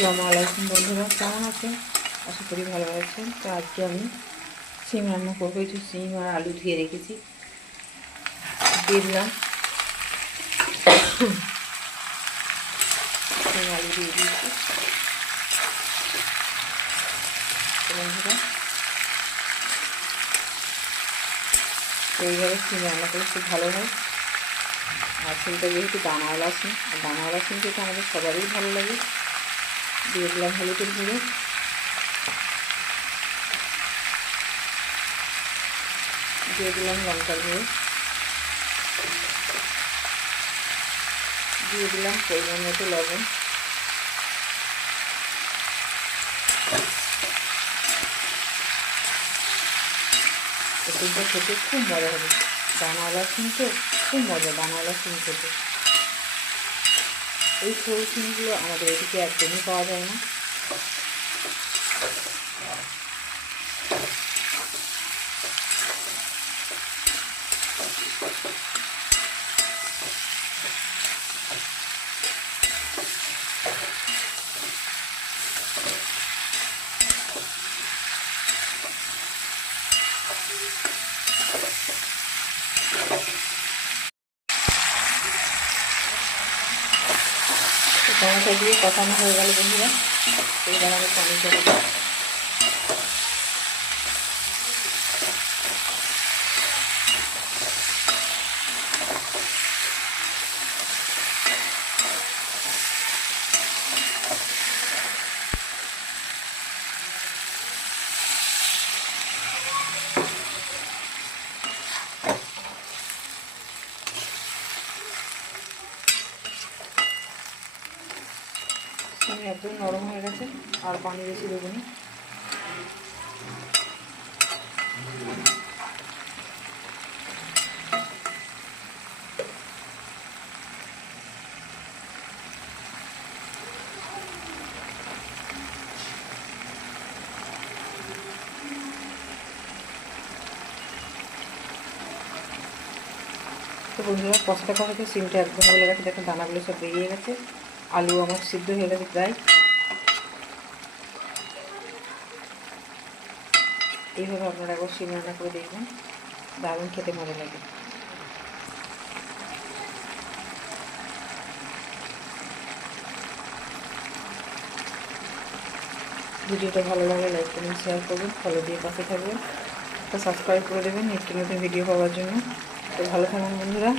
আসসালামু আলাইকুম বন্ধুরা, কেমন আছেন? আশা করি ভালো আছেন। তো আজকে আমি সিম রান্না করবো। একটু সিম আর আলু ধুয়ে রেখেছি, দিয়ে দিলাম। সিম আলু দিয়ে দিয়েছি। বন্ধুরা, এইভাবে সিম রান্না করলে খুব ভালো হয়। আর সিমটা যেহেতু দানাওয়ালা সিম, আর দানাওয়ালা সিম যেটা আমাদের সবারই ভালো লাগে। দিয়ে দিলাম হলুদের গুঁড়ো, দিয়ে দিলাম লঙ্কার গুঁড়ো, দিয়ে দিলাম পরিমাণ মতো লবণ। সিমটা খেতে খুব মজা হবে। দানাওয়ালা সিম তো খুব মজা, দানাওয়ালা সিম খেতে। এই সরু সিমগুলো আমাদের এদিকে একদমই পাওয়া যায় না। টমেটো দিয়ে কষানো হয়ে গেল বন্ধুরা। এইবার আমি পানি দেবো। সিম একদম নরম হয়ে গেছে, আর পানি বেশি দেবো না। তো বন্ধুরা, কষতে কষাতে সিমটা একদম গলে গেছে। দেখেন দানাগুলো সব বেরিয়ে গেছে। আলু আমার সিদ্ধ হয়ে গেছে প্রায়। এইভাবে আপনারা একবার সিম রান্না করে দেখবেন, দারুণ খেতে মজা লাগে। ভিডিওটা ভালো লাগলে লাইক করবেন, শেয়ার করবেন, ফলো দিয়ে পাশে থাকবেন, সাবস্ক্রাইব করে দেবেন নিত্য নতুন ভিডিও পাওয়ার জন্য। তো ভালো থাকুন বন্ধুরা।